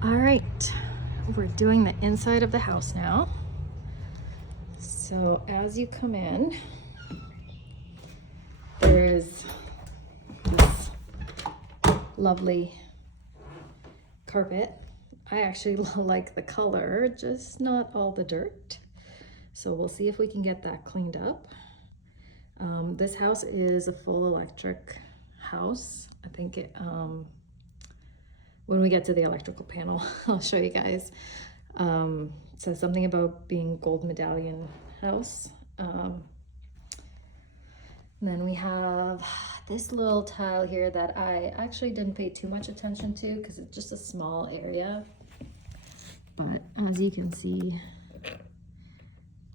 All right, we're doing the inside of the house now. So as you come in, there's this lovely carpet. I actually like the color, just not all the dirt. So we'll see if we can get that cleaned up. This house is a full electric house. I think when we get to the electrical panel, I'll show you guys. It says something about being gold medallion house. And then we have this little tile here that I actually didn't pay too much attention to because it's just a small area. But as you can see,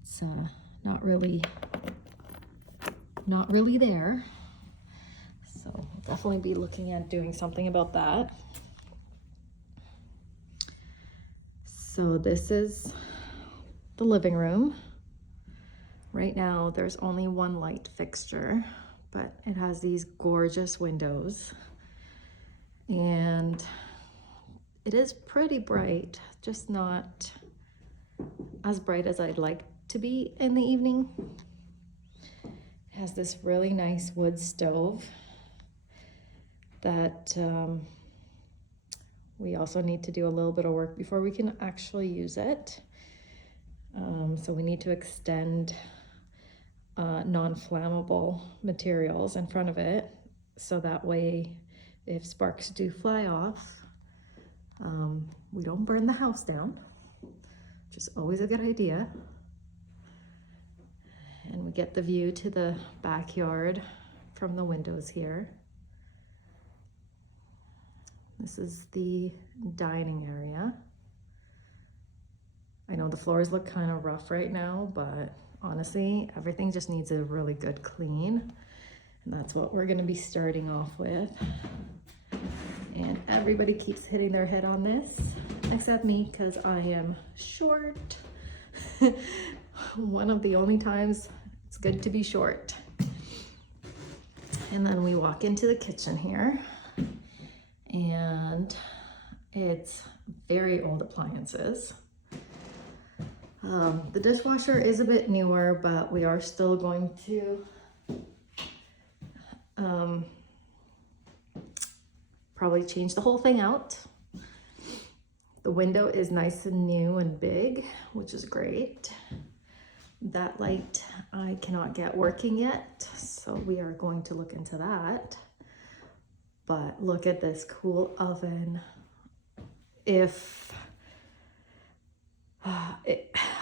it's not really there. So we'll definitely be looking at doing something about that. So this is the living room. Right now there's only one light fixture, but it has these gorgeous windows and it is pretty bright, just not as bright as I'd like to be in the evening. It has this really nice wood stove that we also need to do a little bit of work before we can actually use it. So we need to extend non-flammable materials in front of it, so that way if sparks do fly off, we don't burn the house down, which is always a good idea. And we get the view to the backyard from the windows here. This is the dining area. I know the floors look kind of rough right now, but honestly, everything just needs a really good clean. And that's what we're gonna be starting off with. And everybody keeps hitting their head on this, except me, because I am short. One of the only times it's good to be short. And then we walk into the kitchen here, and it's very old appliances. The dishwasher is a bit newer, but we are still going to probably change the whole thing out. The window is nice and new and big, which is great. That light I cannot get working yet, so we are going to look into that. But look at this cool oven.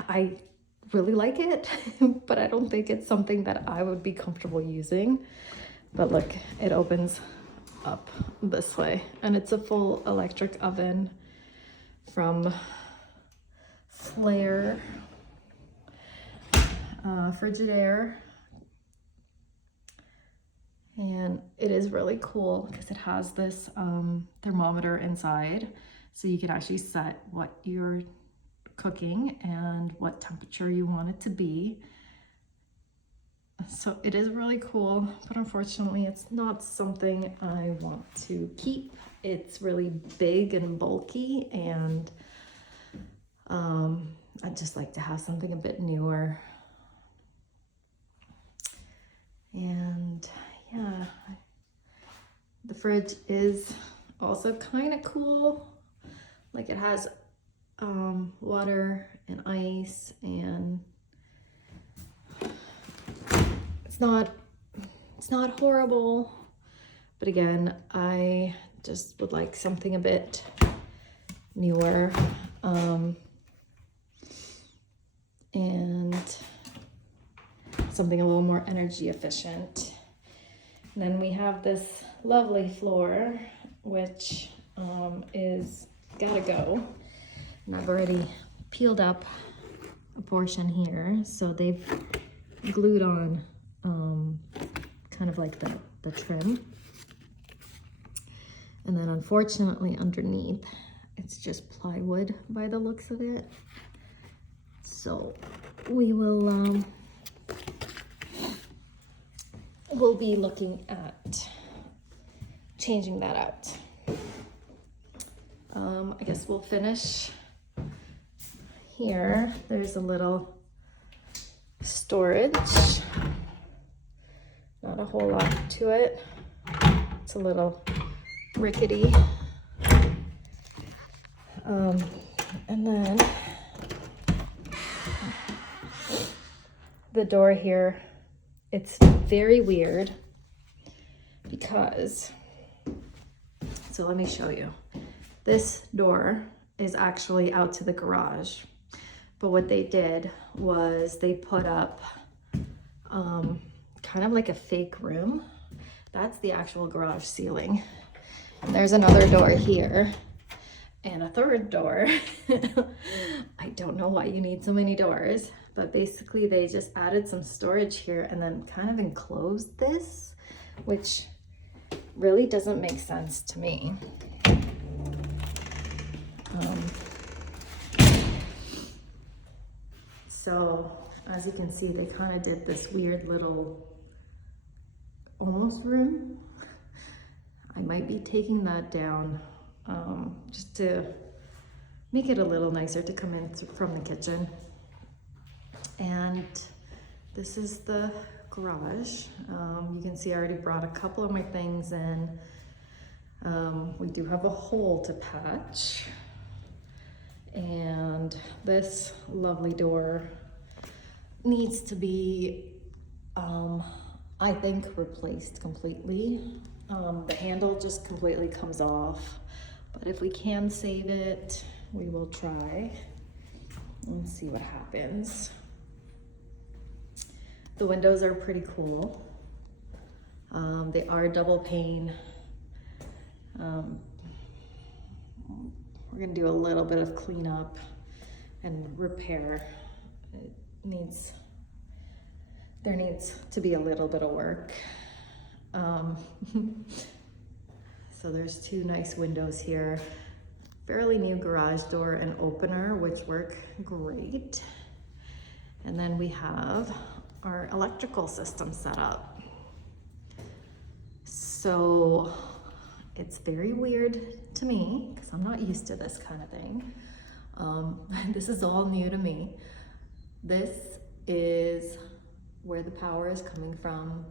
I really like it, but I don't think it's something that I would be comfortable using. But look, it opens up this way, and it's a full electric oven from Flair Frigidaire. And it is really cool because it has this thermometer inside, so you can actually set what you're cooking and what temperature you want it to be. So it is really cool, but unfortunately it's not something I want to keep. It's really big and bulky, and I'd just like to have something a bit newer. And yeah, the fridge is also kind of cool. Like, it has water and ice, and it's not horrible, but again, I just would like something a bit newer, and something a little more energy efficient. And then we have this lovely floor, which is gotta go. And I've already peeled up a portion here, so they've glued on kind of like the trim. And then unfortunately underneath, it's just plywood by the looks of it. So we will we'll be looking at changing that out. I guess we'll finish here. There's a little storage. Not a whole lot to it. It's a little rickety. And then the door here, it's very weird because, so let me show you. This door is actually out to the garage, but what they did was they put up kind of like a fake room. That's the actual garage ceiling. And there's another door here and a third door. I don't know why you need so many doors, but basically they just added some storage here and then kind of enclosed this, which really doesn't make sense to me. So as you can see, they kind of did this weird little almost room. I might be taking that down just to make it a little nicer to come in from the kitchen. And this is the garage. You can see I already brought a couple of my things in. We do have a hole to patch. And this lovely door needs to be, I think, replaced completely. The handle just completely comes off, but if we can save it, we will try and see what happens. The windows are pretty cool. They are double pane. We're gonna do a little bit of cleanup and repair. There needs to be a little bit of work. So there's two nice windows here. Fairly new garage door and opener, which work great. And then we have our electrical system set up. So it's very weird to me because I'm not used to this kind of thing. This is all new to me. This is where the power is coming from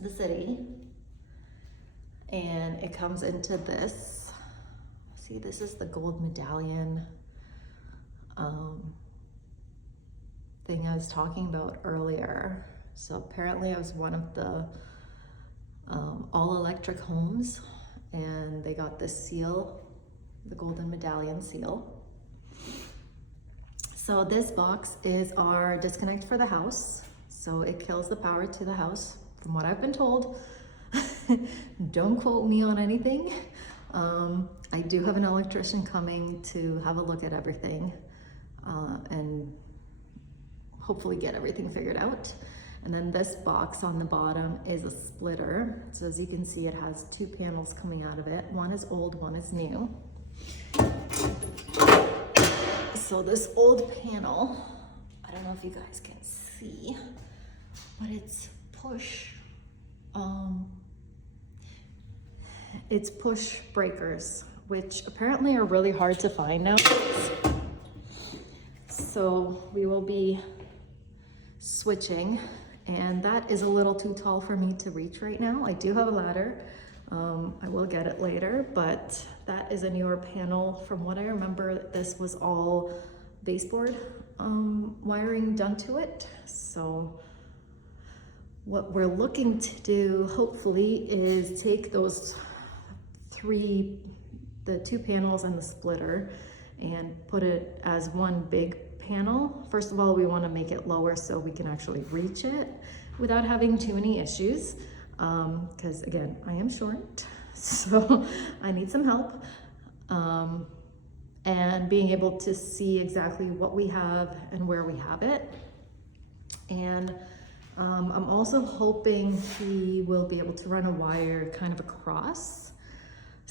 the city, and it comes into this. See, this is the gold medallion thing I was talking about earlier. So apparently I was one of the all electric homes, and they got this seal, the golden medallion seal. So this box is our disconnect for the house. So it kills the power to the house, from what I've been told. Don't quote me on anything. I do have an electrician coming to have a look at everything and hopefully get everything figured out. And then this box on the bottom is a splitter. So as you can see, it has two panels coming out of it. One is old, one is new. So this old panel, I don't know if you guys can see, but it's push breakers, which apparently are really hard to find now. So we will be switching, and that is a little too tall for me to reach right now. I do have a ladder. I will get it later, but that is a newer panel. From what I remember, this was all baseboard wiring done to it. So what we're looking to do, hopefully, is take those the two panels and the splitter and put it as one big panel. First of all, we want to make it lower so we can actually reach it without having too many issues. Because again, I am short, so I need some help. And being able to see exactly what we have and where we have it. And I'm also hoping he will be able to run a wire kind of across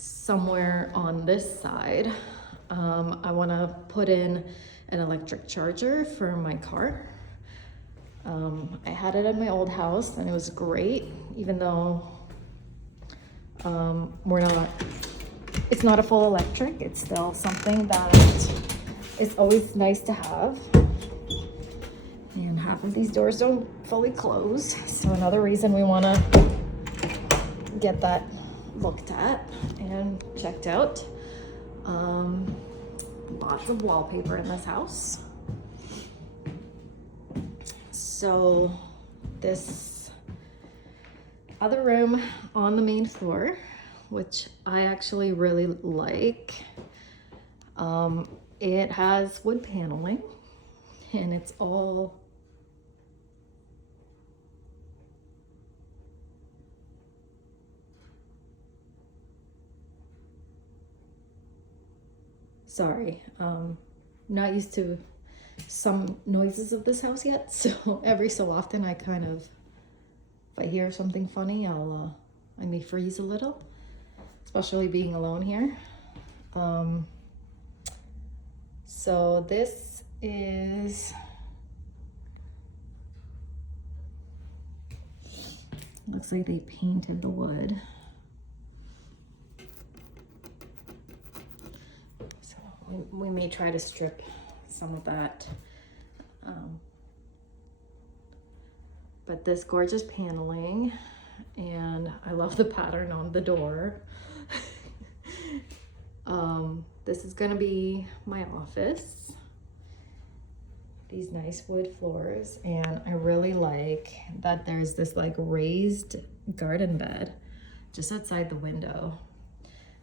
somewhere on this side. I want to put in an electric charger for my car. I had it at my old house and it was great, even though we're not it's not a full electric. It's still something that is always nice to have. And half of these doors don't fully close. So another reason we want to get that looked at and checked out. Lots of wallpaper in this house. So this other room on the main floor, which I actually really like, it has wood paneling and it's all sorry, not used to some noises of this house yet, so every so often I kind of, if I hear something funny, I may freeze a little, especially being alone here. So this is, looks like they painted the wood. So we may try to strip some of that. But this gorgeous paneling, and I love the pattern on the door. This is gonna be my office. These nice wood floors, and I really like that there's this like raised garden bed just outside the window.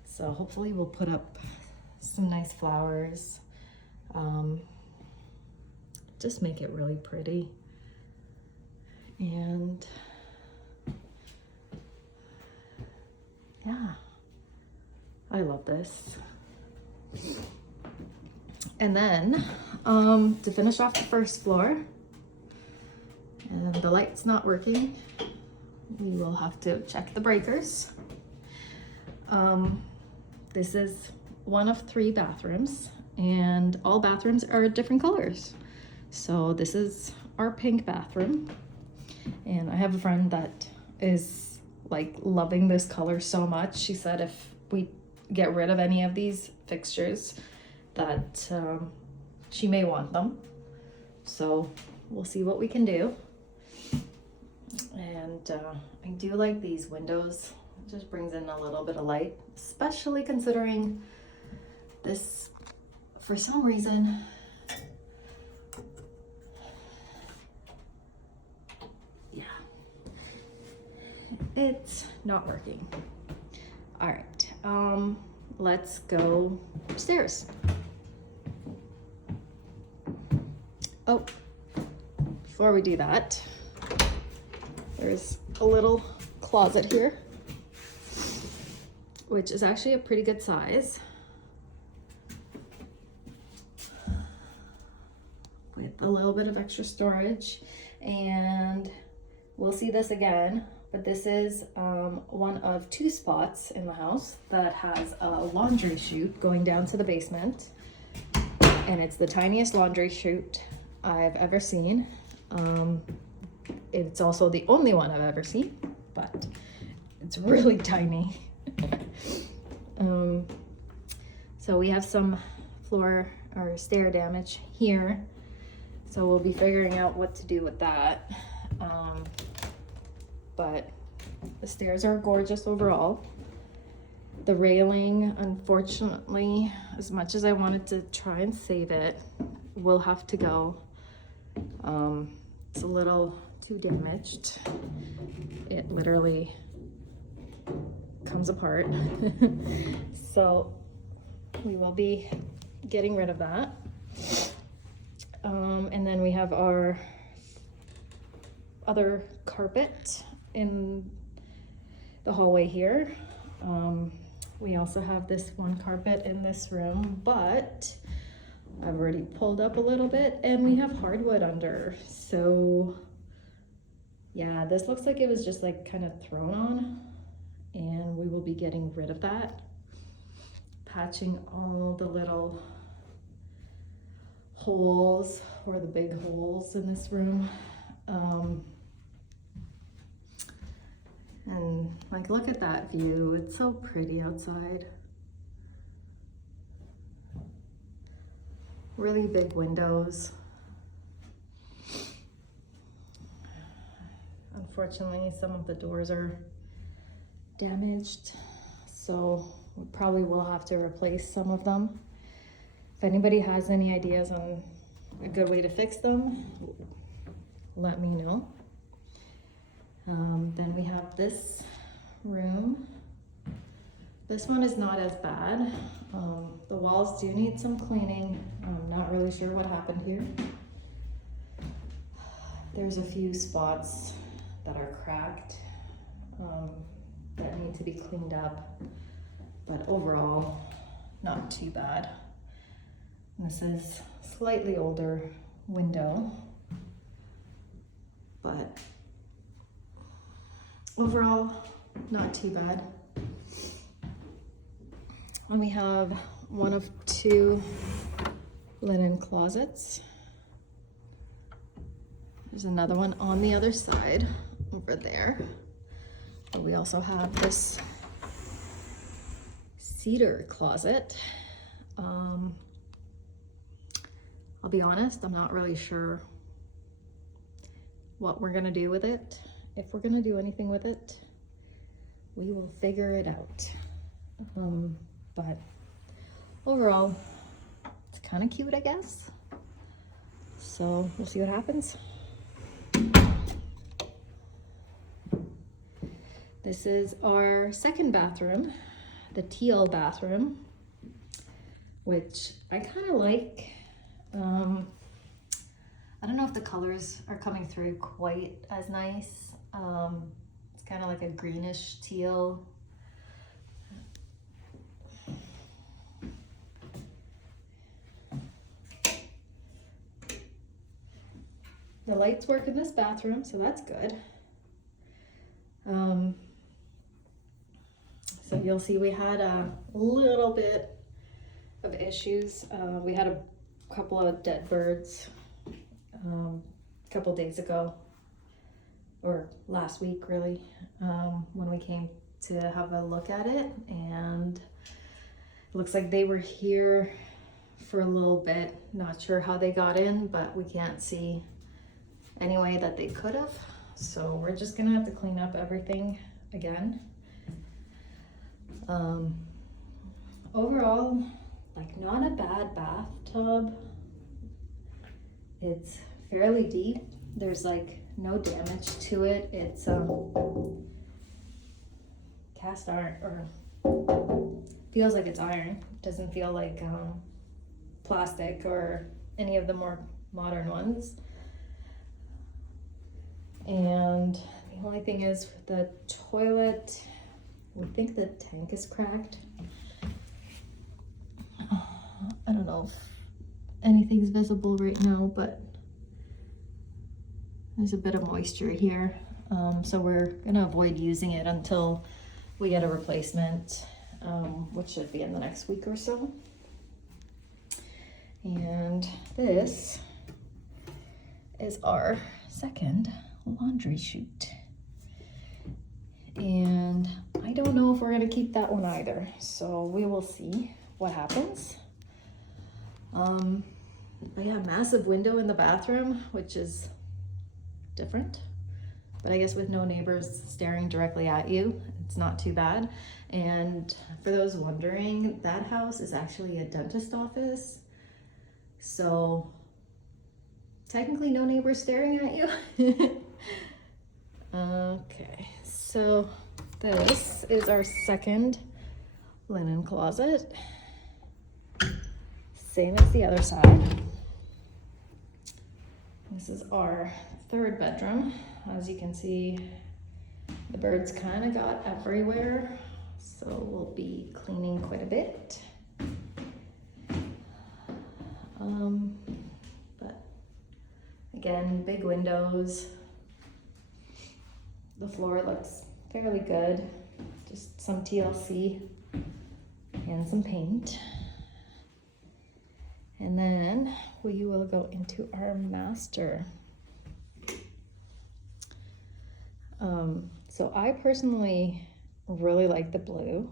So hopefully we'll put up some nice flowers. Just make it really pretty. And yeah, I love this. And then to finish off the first floor, and the light's not working, we will have to check the breakers. This is one of 3 bathrooms, and all bathrooms are different colors. So this is our pink bathroom, and I have a friend that is like loving this color so much. She said if we get rid of any of these fixtures that she may want them. So we'll see what we can do. And I do like these windows. It just brings in a little bit of light, especially considering this, for some reason, yeah, it's not working. All right, let's go upstairs. Oh, before we do that, there's a little closet here, which is actually a pretty good size, with a little bit of extra storage. And we'll see this again, but this is one of 2 spots in the house that has a laundry chute going down to the basement, and it's the tiniest laundry chute I've ever seen. It's also the only one I've ever seen, but it's really tiny. So we have some floor or stair damage here, so we'll be figuring out what to do with that. But the stairs are gorgeous overall. The railing, unfortunately, as much as I wanted to try and save it, will have to go. It's a little too damaged. It literally comes apart. So we will be getting rid of that. And then we have our other carpet in the hallway here. We also have this one carpet in this room, but I've already pulled up a little bit and we have hardwood under. So yeah, this looks like it was just like kind of thrown on, and we will be getting rid of that, patching all the little holes or the big holes in this room. And like, look at that view. It's so pretty outside. really big windows. Unfortunately, some of the doors are damaged, so we probably will have to replace some of them. If anybody has any ideas on a good way to fix them, let me know. Then we have this room. This one is not as bad. The walls do need some cleaning. I'm not really sure what happened here. There's a few spots that are cracked that need to be cleaned up, but overall, not too bad. This is slightly older window, but overall, not too bad. And we have one of two linen closets. There's another one on the other side over there. But we also have this cedar closet. I'll be honest, I'm not really sure what we're gonna do with it. If we're gonna do anything with it, we will figure it out. But overall, it's kind of cute, I guess. So we'll see what happens. This is our second bathroom, the teal bathroom, which I kind of like. I don't know if the colors are coming through quite as nice. It's kind of like a greenish teal. The lights work in this bathroom, so that's good. So you'll see we had a little bit of issues. We had a couple of dead birds a couple days ago, or last week really, when we came to have a look at it, and it looks like they were here for a little bit. Not sure how they got in, but we can't see any way that they could have. So we're just gonna have to clean up everything again. Overall, like, not a bad bathtub. It's fairly deep. There's like no damage to it. It's cast iron, or feels like it's iron. Doesn't feel like plastic or any of the more modern ones. And the only thing is, the toilet, we think the tank is cracked. I don't know if anything's visible right now, but there's a bit of moisture here. So we're gonna avoid using it until we get a replacement, which should be in the next week or so. And this is our second laundry chute. And I don't know if we're gonna keep that one either, so we will see what happens. Yeah, massive window in the bathroom, which is different, but I guess with no neighbors staring directly at you, it's not too bad. And for those wondering, that house is actually a dentist office, so technically no neighbors staring at you. Okay, so this is our second linen closet. Same as the other side. This is our third bedroom. As you can see, the birds kind of got everywhere, so we'll be cleaning quite a bit. But again, big windows. The floor looks fairly good. Just some TLC and some paint. And then we will go into our master. So I personally really like the blue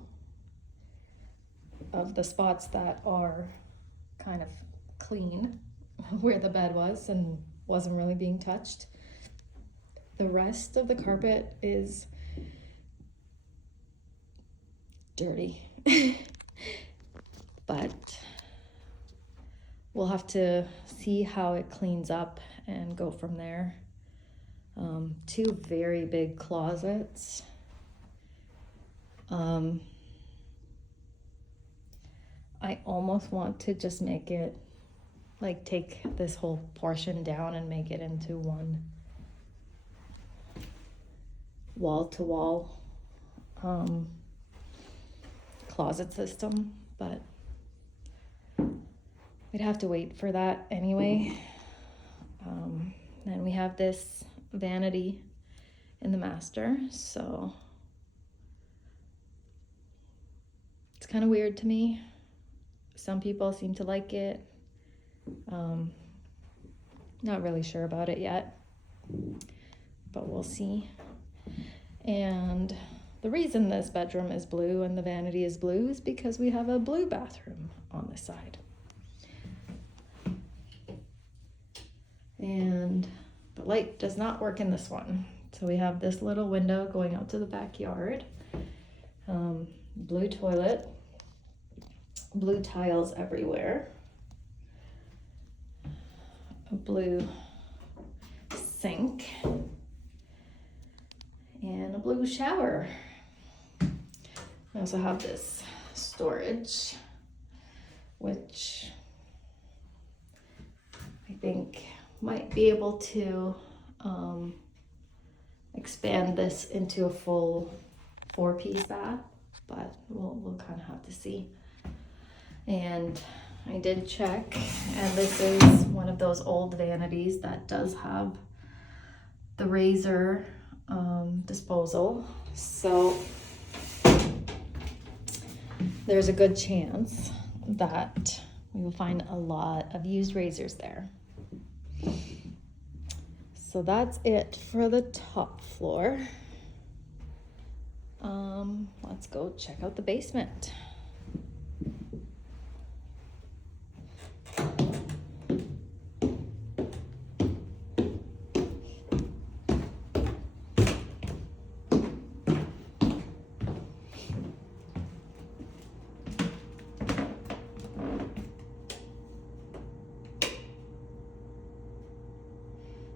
of the spots that are kind of clean where the bed was and wasn't really being touched. The rest of the carpet is dirty. But we'll have to see how it cleans up and go from there. 2 very big closets. I almost want to just make it, like, take this whole portion down and make it into one wall-to-wall closet system, but we'd have to wait for that anyway. Then we have this vanity in the master, so it's kind of weird to me. Some people seem to like it. Not really sure about it yet, but we'll see. And the reason this bedroom is blue and the vanity is blue is because we have a blue bathroom on this side. And the light does not work in this one. So we have this little window going out to the backyard. Blue toilet, blue tiles everywhere, a blue sink, and a blue shower. I also have this storage, which I think might be able to expand this into a full 4-piece bath, but we'll kind of have to see. And I did check, and this is one of those old vanities that does have the razor disposal, so there's a good chance that we will find a lot of used razors there. So that's it for the top floor. Let's go check out the basement.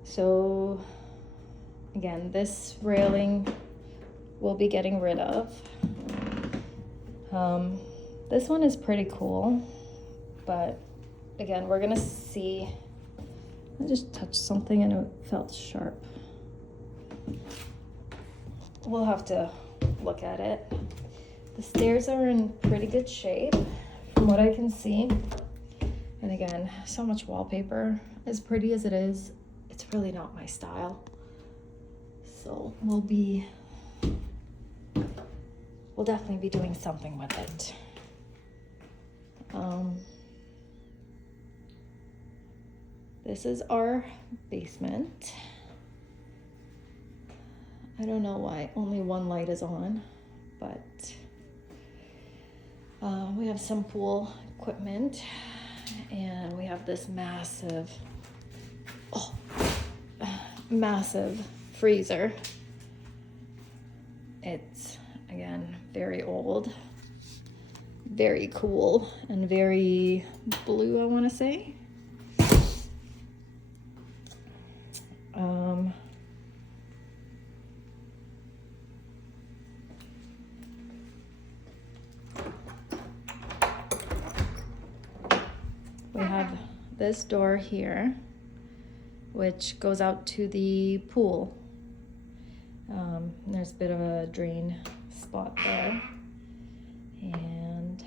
So again, this railing we'll be getting rid of. This one is pretty cool, but again, we're gonna see. I just touched something and it felt sharp. We'll have to look at it. The stairs are in pretty good shape from what I can see. And again, so much wallpaper. As pretty as it is, it's really not my style. So we'll definitely be doing something with it. This is our basement. I don't know why only one light is on, but we have some pool equipment, and we have this massive freezer. It's, again, very old, very cool, and very blue, I want to say. We have this door here, which goes out to the pool. There's a bit of a drain spot there. And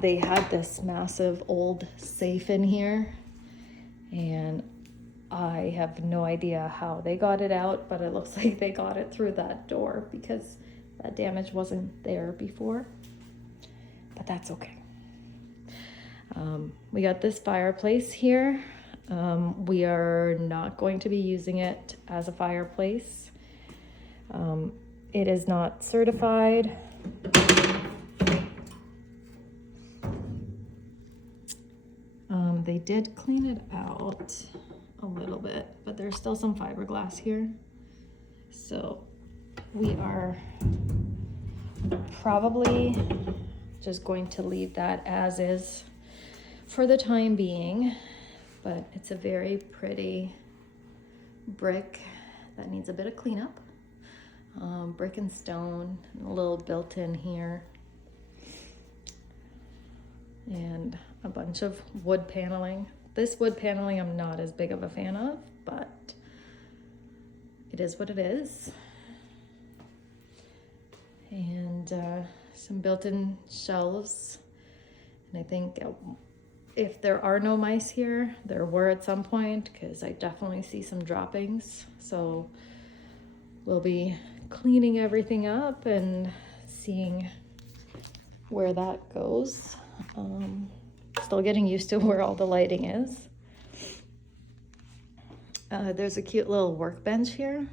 they had this massive old safe in here, and I have no idea how they got it out, but it looks like they got it through that door because that damage wasn't there before, but that's okay. We got this fireplace here. We are not going to be using it as a fireplace. It is not certified. did clean it out a little bit, but there's still some fiberglass here. So we are probably just going to leave that as is for the time being, but it's a very pretty brick that needs a bit of cleanup. Brick and stone, a little built-in here, and a bunch of wood paneling. This wood paneling I'm not as big of a fan of, but it is what it is. And some built-in shelves. And I think if there are no mice here, there were at some point, because I definitely see some droppings. So we'll be cleaning everything up and seeing where that goes. Still getting used to where all the lighting is. There's a cute little workbench here.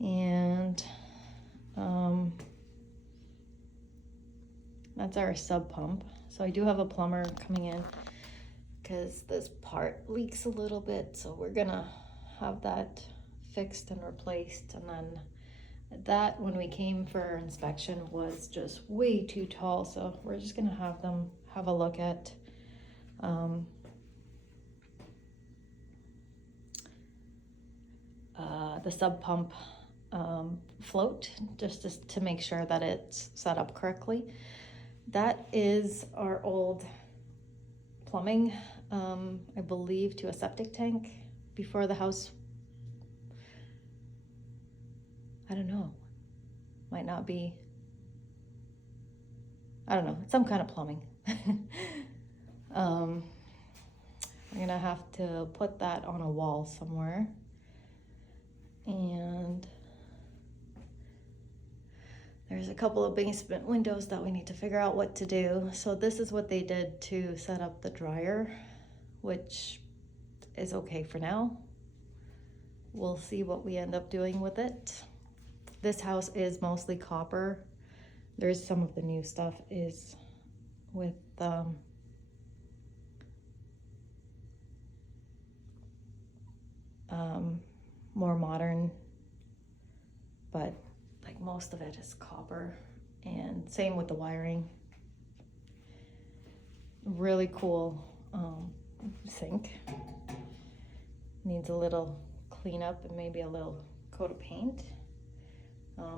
And that's our sub pump. So I do have a plumber coming in because this part leaks a little bit. So we're gonna have that fixed and replaced. And then that, when we came for inspection, was just way too tall. So we're just gonna have them have a look at the sub pump float, just to make sure that it's set up correctly. That is our old plumbing, I believe, to a septic tank before the house. I don't know, might not be, I don't know, some kind of plumbing. I'm gonna have to put that on a wall somewhere. And there's a couple of basement windows that we need to figure out what to do. So this is what they did to set up the dryer, which is okay for now. We'll see what we end up doing with it. This house is mostly copper. There's some of the new stuff is with more modern, but like most of it is copper, and same with the wiring. Really cool sink. Needs a little cleanup and maybe a little coat of paint,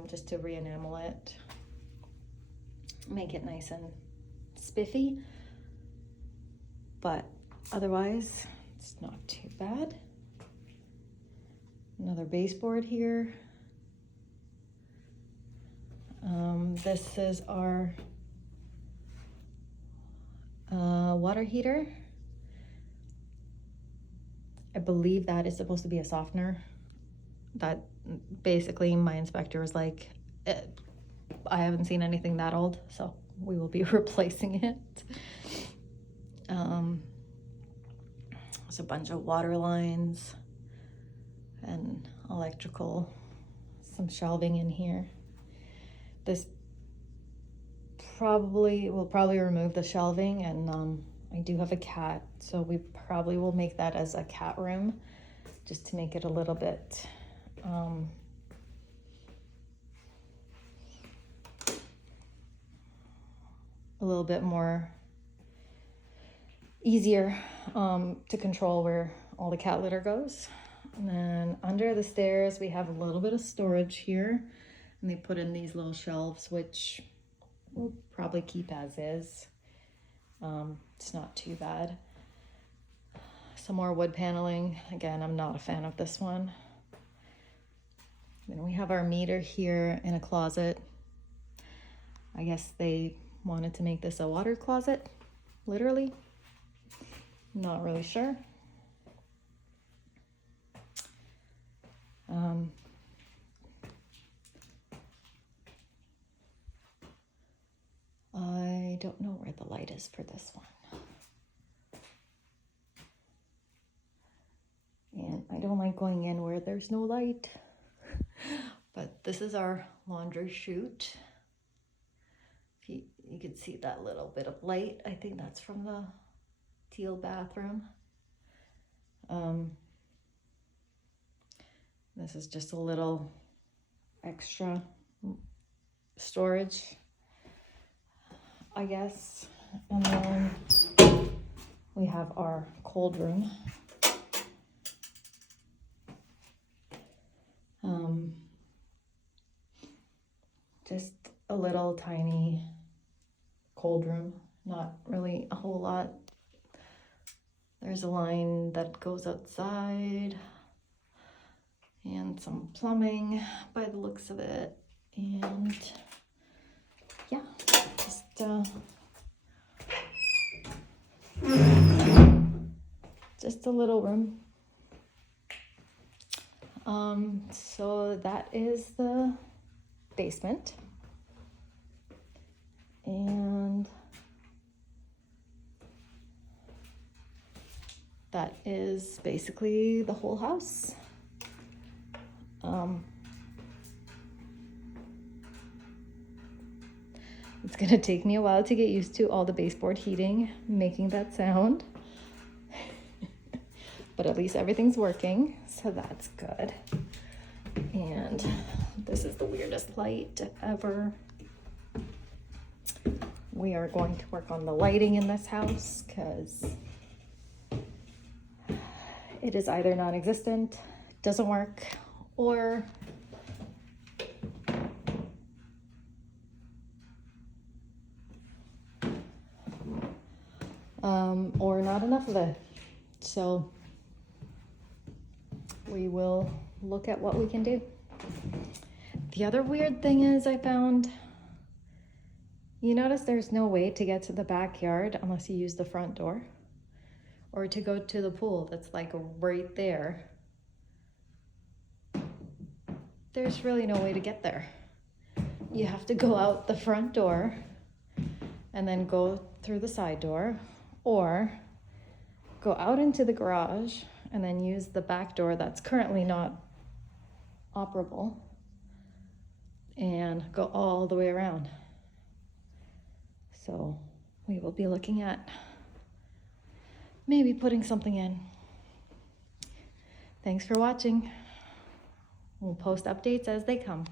just to re-enamel it, make it nice and spiffy, but otherwise it's not too bad. Another baseboard here. This is our water heater. I believe that is supposed to be a softener. That basically my inspector was like, I haven't seen anything that old, so we will be replacing it. There's a bunch of water lines and electrical, some shelving in here. This we'll probably remove the shelving, and I do have a cat, so we probably will make that as a cat room, just to make it a little bit more easier to control where all the cat litter goes. And then under the stairs we have a little bit of storage here, and they put in these little shelves, which we'll probably keep as is. It's not too bad. Some more wood paneling. Again, I'm not a fan of this one. Then we have our meter here in a closet. I guess they wanted to make this a water closet, literally. Not really sure. I don't know where the light is for this one. And I don't like going in where there's no light. But this is our laundry chute. You can see that little bit of light. I think that's from the teal bathroom. This is just a little extra storage, I guess. And then we have our cold room. Just a little tiny cold room, not really a whole lot. There's a line that goes outside and some plumbing by the looks of it. And yeah, just a little room. So that is the basement. And that is basically the whole house. It's gonna take me a while to get used to all the baseboard heating, making that sound. But at least everything's working, so that's good. And this is the weirdest light ever. We are going to work on the lighting in this house because it is either non-existent, doesn't work, or not enough of it. So we will look at what we can do. The other weird thing is I found, you notice there's no way to get to the backyard unless you use the front door, or to go to the pool that's like right there. There's really no way to get there. You have to go out the front door and then go through the side door, or go out into the garage and then use the back door that's currently not operable and go all the way around. So we will be looking at maybe putting something in. Thanks for watching. We'll post updates as they come.